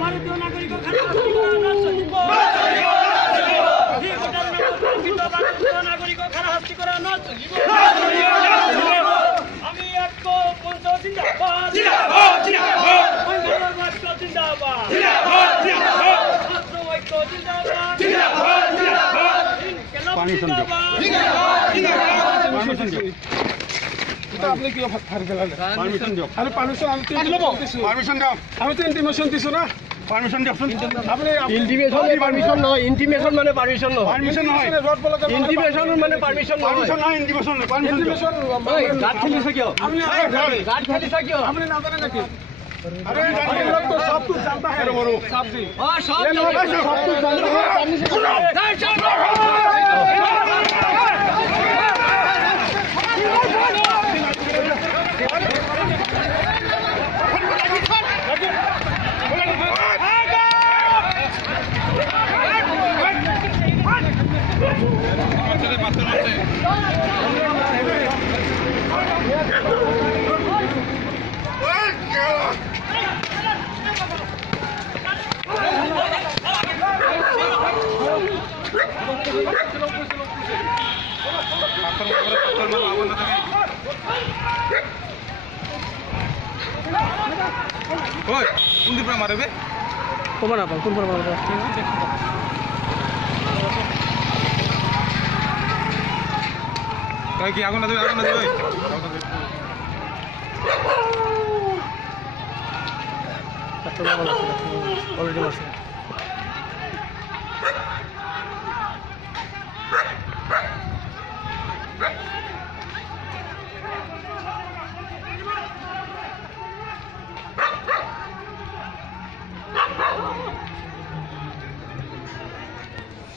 ভারতীয় নাগরিক নাগরিক খারাপি করা আমি এক পঞ্চ জিন্দাবাদ আপনি কি পারমিশন দিও আরে পারমিশন আমি পারমিশন দাও আমি তো ইন্টিমেশন দিছো না পারমিশন দিওছুন আপনি ইন্টিমেশন পারমিশন নহয় ইন্টিমেশন মানে পারমিশন নহয় পারমিশন নহয় রড বলকে ইন্টিমেশন মানে পারমিশন নহয় পারমিশন নহয় ইন্টিমেশন পারমিশন গাড় খেলিছে কিয় আপনি গাড় খেলিছে কিয় আপনি না জানেন নাকি अरे लोग तो सब कुछ जानता है सब जी सब कुछ जानता है Oi, undi pra mare be? Kung mana bang? Kung mana bang? Kaya ako na doy, oi. Already